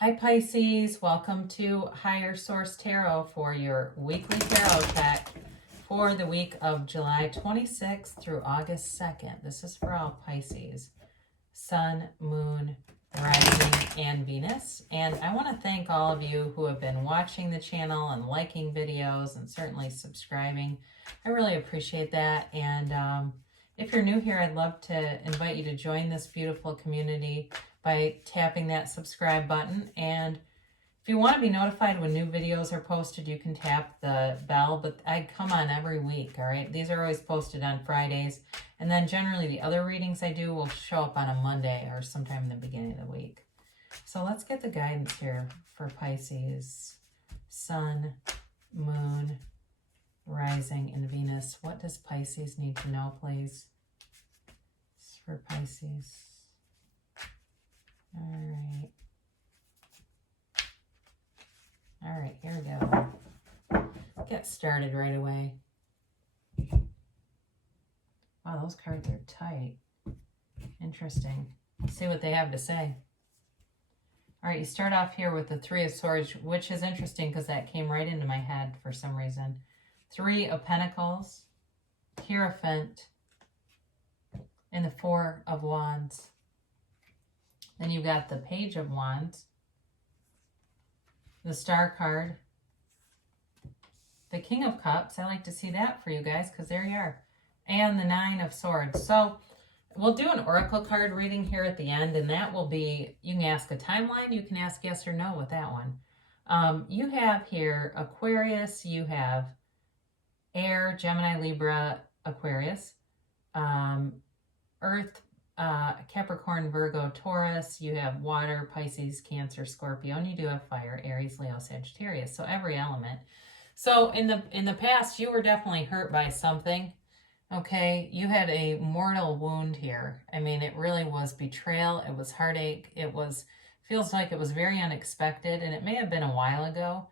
Hi Pisces, welcome to Higher Source Tarot for your weekly tarot deck for the week of July 26th through August 2nd. This is for all Pisces, Sun, Moon, Rising, and Venus. And I want to thank all of you who have been watching the channel and liking videos and certainly subscribing. I really appreciate that. And if you're new here, I'd love to invite you to join this beautiful community by tapping that subscribe button. And if you want to be notified when new videos are posted, you can tap the bell, but I come on every week, all right? These are always posted on Fridays, and then generally the other readings I do will show up on a Monday or sometime in the beginning of the week. So let's get the guidance here for Pisces, Sun, Moon, Rising, and Venus. What does Pisces need to know, please? This is for Pisces. All right, here we go. Get started right away. Wow, those cards are tight. Interesting. Let's see what they have to say. All right, you start off here with the Three of Swords, which is interesting because that came right into my head for some reason. Three of Pentacles, Hierophant, and the Four of Wands. Then you've got the Page of Wands, the Star card, the King of Cups. I like to see that for you guys because there you are. And the Nine of Swords. So we'll do an oracle card reading here at the end, and that will be, you can ask a timeline, you can ask yes or no with that one. You have here Aquarius, you have Air, Gemini, Libra, Aquarius, Earth, Capricorn, Virgo, Taurus. You have water, Pisces, Cancer, Scorpio, and you do have fire, Aries, Leo, Sagittarius. So every element. So in the past, you were definitely hurt by something. Okay, you had a mortal wound here. I mean, it really was betrayal. It was heartache. Feels like it was very unexpected, and it may have been a while ago.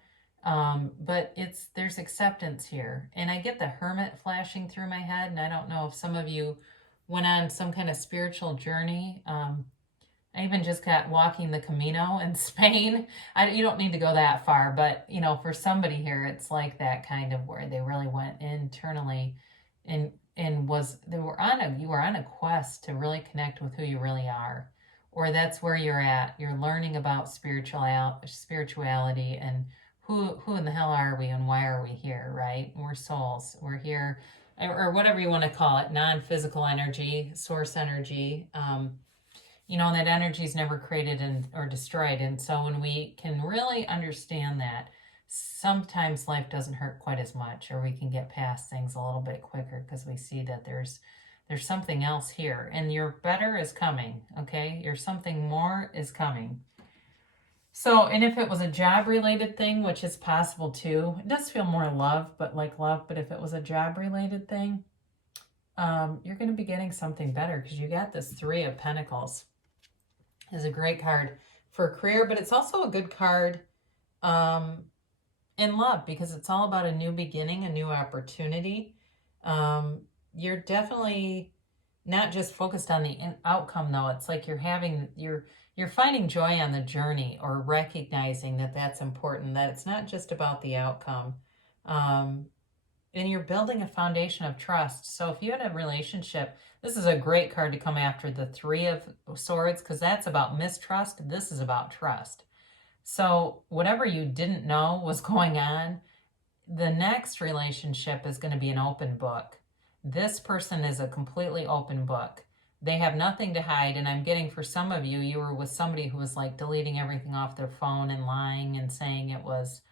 But there's acceptance here. And I get the Hermit flashing through my head, and I don't know if some of you went on some kind of spiritual journey. I even just got walking the Camino in Spain. You don't need to go that far, but you know, for somebody here, it's like that kind of where they really went internally and you were on a quest to really connect with who you really are, or that's where you're at. You're learning about spirituality and who in the hell are we and why are we here, right? We're souls. We're here, or whatever you want to call it, non-physical energy, source energy. You know, that energy is never created or destroyed. And so when we can really understand that, sometimes life doesn't hurt quite as much, or we can get past things a little bit quicker because we see that there's something else here, and your better is coming, okay? Your something more is coming. So, and if it was a job-related thing, which is possible too, it does feel more love, but if it was a job-related thing, you're going to be getting something better because you got this Three of Pentacles. Is a great card for career, but it's also a good card in love because it's all about a new beginning, a new opportunity. You're definitely not just focused on the outcome, though. It's like you're finding joy on the journey, or recognizing that that's important, that it's not just about the outcome. And you're building a foundation of trust. So if you had a relationship, this is a great card to come after the Three of Swords, because that's about mistrust. This is about trust. So whatever you didn't know was going on, the next relationship is going to be an open book. This person is a completely open book. They have nothing to hide. And I'm getting, for some of you, you were with somebody who was like deleting everything off their phone and lying and saying it was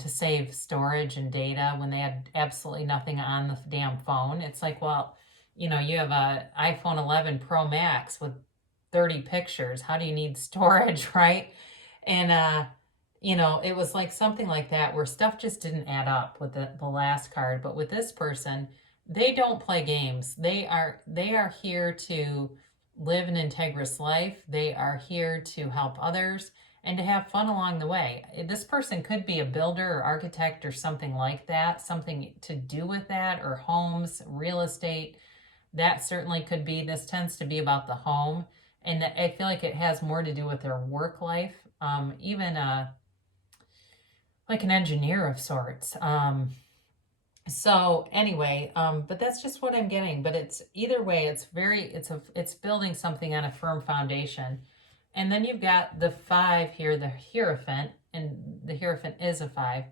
to save storage and data when they had absolutely nothing on the damn phone. It's like, well, you know, you have a iPhone 11 Pro Max with 30 pictures. How do you need storage, right? And, you know, it was like something like that where stuff just didn't add up with the last card. But with this person, they don't play games. They are here to live an integrous life. They are here to help others and to have fun along the way. This person could be a builder or architect or something like that, something to do with that, or homes, real estate. That certainly could be. This tends to be about the home. And I feel like it has more to do with their work life, even like an engineer of sorts. So anyway, but that's just what I'm getting. But it's either way, it's building something on a firm foundation. And then you've got the 5 here, the Hierophant, and the Hierophant is a 5.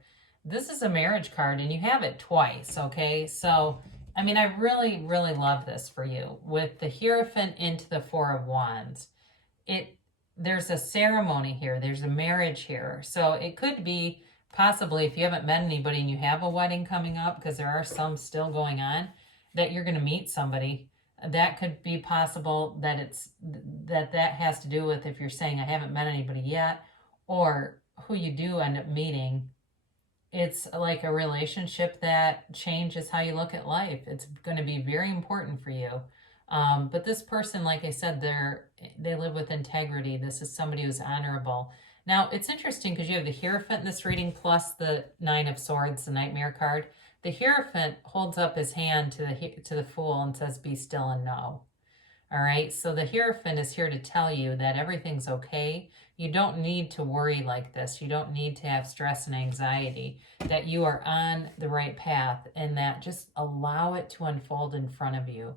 This is a marriage card, and you have it twice, okay? So, I mean, I really, really love this for you. With the Hierophant into the 4 of Wands, there's a ceremony here, there's a marriage here. So it could be possibly, if you haven't met anybody and you have a wedding coming up, because there are some still going on, that you're going to meet somebody. That could be possible that has to do with, if you're saying I haven't met anybody yet, or who you do end up meeting. It's like a relationship that changes how you look at life. It's going to be very important for you. But this person, like I said, they live with integrity. This is somebody who's honorable. Now, it's interesting because you have the Hierophant in this reading plus the 9 of Swords, the Nightmare card. The Hierophant holds up his hand to the Fool and says, be still and know. All right, so the Hierophant is here to tell you that everything's okay. You don't need to worry like this. You don't need to have stress and anxiety, that you are on the right path, and that just allow it to unfold in front of you.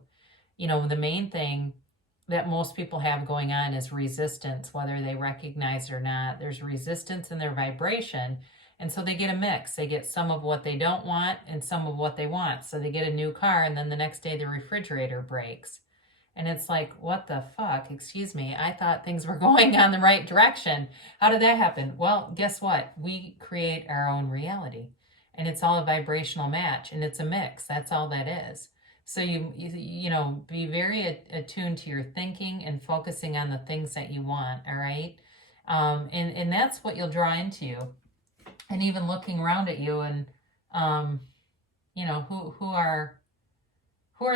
You know, the main thing that most people have going on is resistance, whether they recognize it or not. There's resistance in their vibration, and so they get a mix. They get some of what they don't want and some of what they want. So they get a new car, and then the next day the refrigerator breaks. And it's like, what the fuck? Excuse me. I thought things were going on the right direction. How did that happen? Well, guess what? We create our own reality. And it's all a vibrational match, and it's a mix. That's all that is. So you know, be very attuned to your thinking and focusing on the things that you want, all right? And that's what you'll draw into you. And even looking around at you and, you know, who are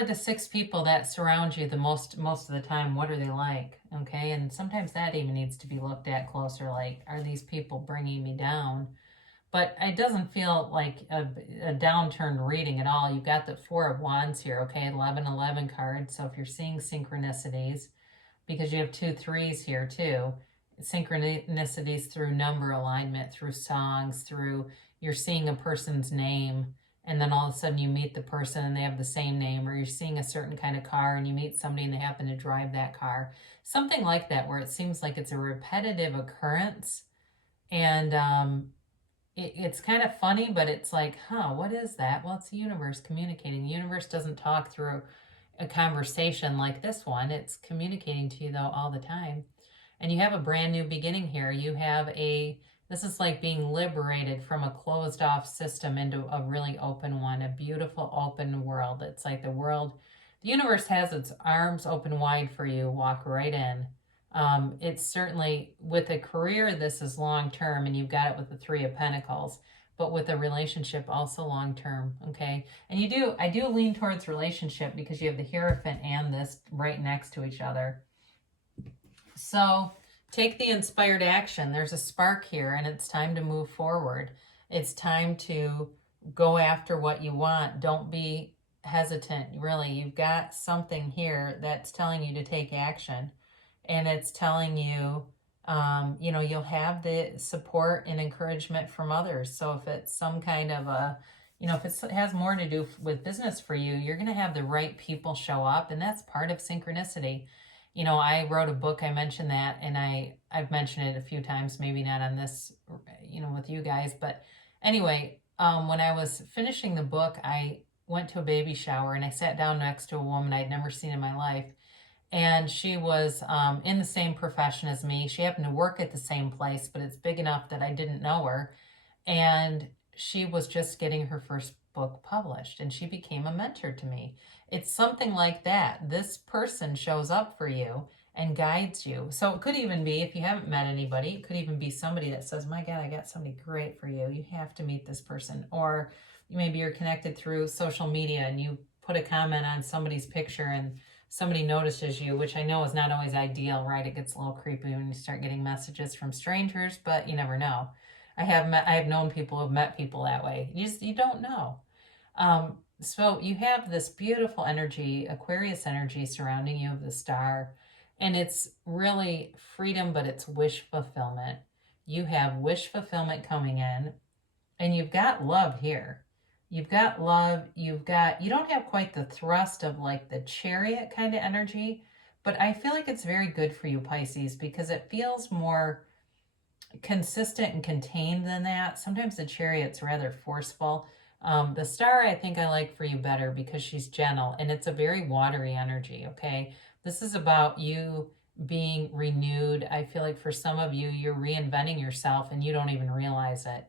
the 6 people that surround you the most of the time? What are they like? Okay, and sometimes that even needs to be looked at closer, like, are these people bringing me down? But it doesn't feel like a downturned reading at all. You've got the 4 of Wands here, okay, 11-11 card. So if you're seeing synchronicities, because you have 2 3s here too, synchronicities through number alignment, through songs, through you're seeing a person's name, and then all of a sudden you meet the person and they have the same name, or you're seeing a certain kind of car and you meet somebody and they happen to drive that car. Something like that, where it seems like it's a repetitive occurrence. And it's kind of funny, but it's like, what is that? Well, it's the universe communicating. The universe doesn't talk through a conversation like this one. It's communicating to you, though, all the time. And you have a brand new beginning here. You have this is like being liberated from a closed off system into a really open one, a beautiful open world. It's like the universe has its arms open wide for you. Walk right in. It's certainly, with a career, this is long term, and you've got it with the 3 of Pentacles, but with a relationship also long term, okay? And I do lean towards relationship because you have the Hierophant and this right next to each other. So take the inspired action. There's a spark here, and it's time to move forward. It's time to go after what you want. Don't be hesitant, really. You've got something here that's telling you to take action. And it's telling you, you know, you'll have the support and encouragement from others. So if it's some kind of if it has more to do with business for you, you're going to have the right people show up. And that's part of synchronicity. You know, I wrote a book, I mentioned that, and I've mentioned it a few times, maybe not on this, you know, with you guys. But anyway, when I was finishing the book, I went to a baby shower and I sat down next to a woman I'd never seen in my life. And she was in the same profession as me. She happened to work at the same place, but it's big enough that I didn't know her. And she was just getting her first book published, and she became a mentor to me. It's something like that. This person shows up for you and guides you. So it could even be, if you haven't met anybody, it could even be somebody that says, my God, I got somebody great for you. You have to meet this person. Or maybe you're connected through social media and you put a comment on somebody's picture and somebody notices you, which I know is not always ideal, right? It gets a little creepy when you start getting messages from strangers, but you never know. I have known people who have met people that way. You don't know. So you have this beautiful energy, Aquarius energy surrounding you of the star. And it's really freedom, but it's wish fulfillment. You have wish fulfillment coming in, and you've got love here. You've got love. You don't have quite the thrust of like the chariot kind of energy, but I feel like it's very good for you, Pisces, because it feels more consistent and contained than that. Sometimes the chariot's rather forceful. The star I think I like for you better because she's gentle and it's a very watery energy, okay? This is about you being renewed. I feel like for some of you, you're reinventing yourself and you don't even realize it.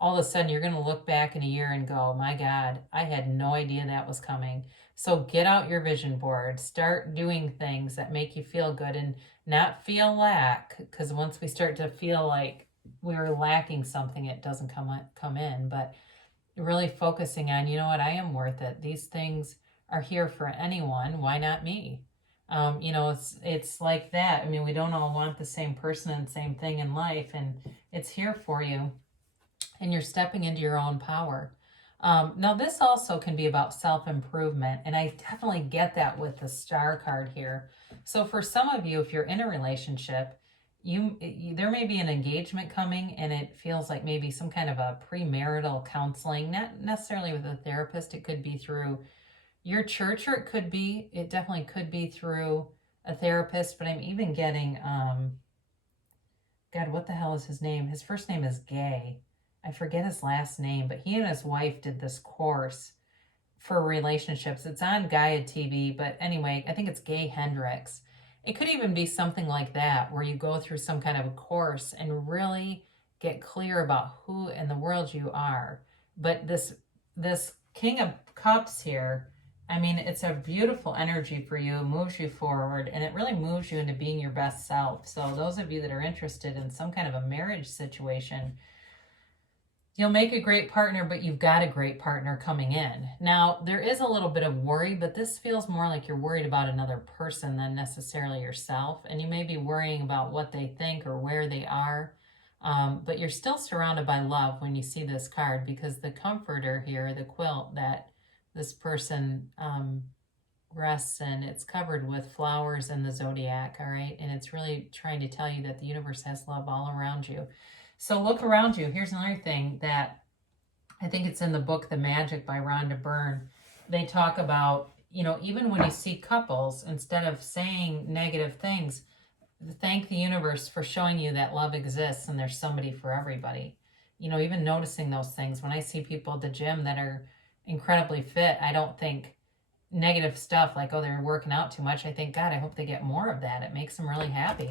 All of a sudden, you're going to look back in a year and go, my God, I had no idea that was coming. So get out your vision board. Start doing things that make you feel good and not feel lack, because once we start to feel like we're lacking something, it doesn't come in. But really focusing on, you know what, I am worth it. These things are here for anyone. Why not me? It's like that. I mean, we don't all want the same person and same thing in life, and it's here for you. And you're stepping into your own power. Now, this also can be about self-improvement, and I definitely get that with the star card here. So for some of you, if you're in a relationship, there may be an engagement coming, and it feels like maybe some kind of a premarital counseling, not necessarily with a therapist. It could be through your church, or it definitely could be through a therapist, but I'm even getting, God, what the hell is his name? His first name is Gay. I forget his last name, but he and his wife did this course for relationships. It's on Gaia TV, but anyway, I think it's Gay Hendricks. It could even be something like that, where you go through some kind of a course and really get clear about who in the world you are. But this King of Cups here, I mean, it's a beautiful energy for you, moves you forward, and it really moves you into being your best self. So those of you that are interested in some kind of a marriage situation, you'll make a great partner, but you've got a great partner coming in. Now, there is a little bit of worry, but this feels more like you're worried about another person than necessarily yourself. And you may be worrying about what they think or where they are. But you're still surrounded by love when you see this card, because the comforter here, the quilt that this person rests in, it's covered with flowers and the zodiac, all right? And it's really trying to tell you that the universe has love all around you. So look around you. Here's another thing that I think it's in the book, The Magic by Rhonda Byrne. They talk about, even when you see couples, instead of saying negative things, thank the universe for showing you that love exists and there's somebody for everybody. Even noticing those things. When I see people at the gym that are incredibly fit, I don't think negative stuff like, oh, they're working out too much. I think, God, I hope they get more of that. It makes them really happy.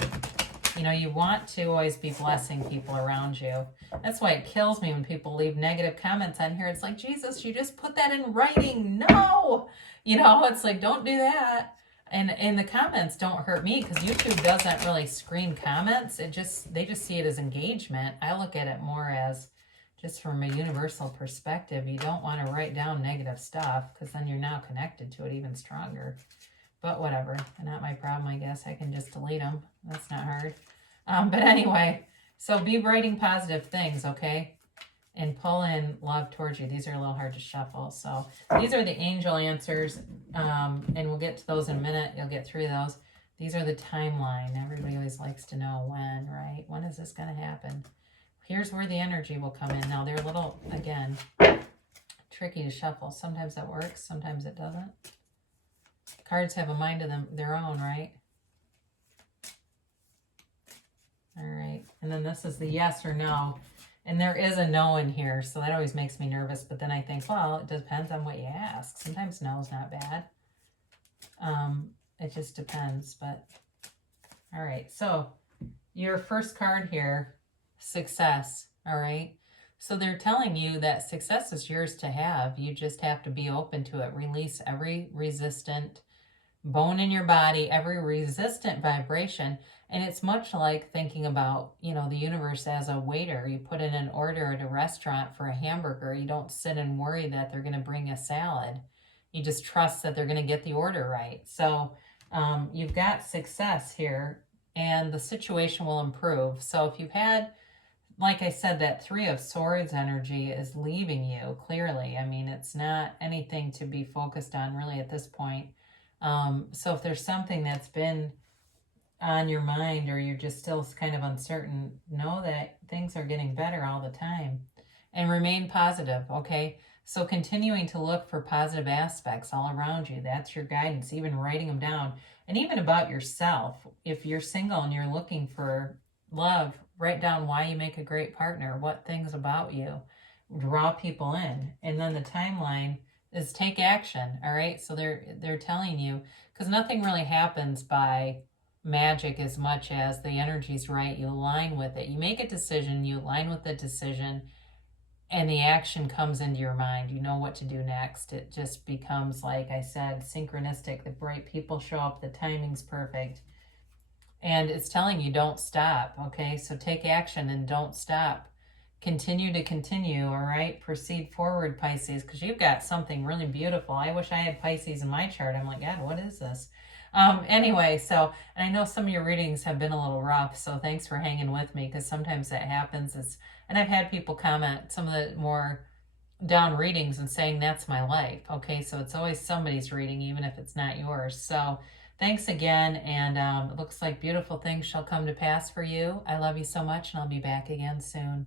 You want to always be blessing people around you. That's why it kills me when people leave negative comments on here. It's like, Jesus, you just put that in writing. No! It's like, don't do that. And the comments don't hurt me, because YouTube doesn't really screen comments. They just see it as engagement. I look at it more as just from a universal perspective. You don't want to write down negative stuff, because then you're now connected to it even stronger. But whatever, not my problem, I guess. I can just delete them. That's not hard. But anyway, so be writing positive things, okay? And pull in love towards you. These are a little hard to shuffle. So these are the angel answers, and we'll get to those in a minute. You'll get 3 of those. These are the timeline. Everybody always likes to know when, right? When is this going to happen? Here's where the energy will come in. Now, they're a little, again, tricky to shuffle. Sometimes that works. Sometimes it doesn't. Cards have a mind of their own, right? All right. And then this is the yes or no. And there is a no in here, so that always makes me nervous. But then I think, well, it depends on what you ask. Sometimes no is not bad. It just depends. But all right. So your first card here, success. All right. So they're telling you that success is yours to have. You just have to be open to it. Release every resistant bone in your body, every resistant vibration. And it's much like thinking about, the universe as a waiter. You put in an order at a restaurant for a hamburger. You don't sit and worry that they're going to bring a salad. You just trust that they're going to get the order right. So you've got success here, and the situation will improve. So if you've had, like I said, that 3 of Swords energy is leaving you, clearly. I mean, it's not anything to be focused on really at this point. So if there's something that's been on your mind or you're just still kind of uncertain, know that things are getting better all the time. And remain positive, okay? So continuing to look for positive aspects all around you, that's your guidance, even writing them down. And even about yourself, if you're single and you're looking for love, write down why you make a great partner, what things about you draw people in. And then the timeline is take action, all right? So they're telling you, because nothing really happens by magic as much as the energy's right, you align with it. You make a decision, you align with the decision, and the action comes into your mind. You know what to do next. It just becomes, like I said, synchronistic. The right people show up, the timing's perfect. And it's telling you don't stop, okay? So take action and don't stop. Continue to continue, all right? Proceed forward, Pisces, because you've got something really beautiful. I wish I had Pisces in my chart. I'm like, God, what is this? Anyway, so, and I know some of your readings have been a little rough, so thanks for hanging with me, because sometimes that happens. And I've had people comment some of the more down readings and saying that's my life. Okay, so it's always somebody's reading, even if it's not yours. So thanks again, and it looks like beautiful things shall come to pass for you. I love you so much, and I'll be back again soon.